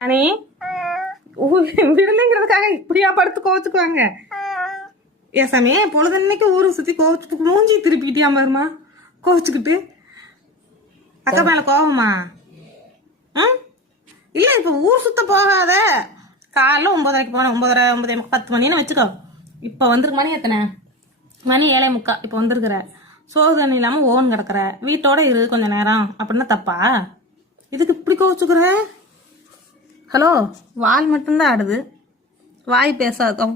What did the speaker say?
அனே விடலைங்கிறதுக்காக இப்படியா படுத்து கோவச்சுக்குவாங்க? ஏசாமி பொழுதன்னைக்கு ஊரை சுத்தி கோவச்சுட்டு மூஞ்சி திருப்பிக்கிட்டியா பாருமா கோவச்சுக்கிட்டு. அக்கா மேல கோவமா? இல்ல இப்ப ஊர் சுத்த போகாத. காலைல 9:30 போனேன், 9:30 9:30 10 மணின்னு வச்சுக்கோ. இப்ப வந்துருக்கு மணி எத்தனை? மணி 7:45. இப்ப வந்திருக்கிற சோறு தண்ணி இல்லாம ஓன் கிடக்குற, வீட்டோட இரு கொஞ்ச நேரம் அப்படின்னா தப்பா? இதுக்கு இப்படி கோவச்சுக்குற? ஹலோ, வால் மட்டும்தான் ஆடுது, வாய் பேசாதோ.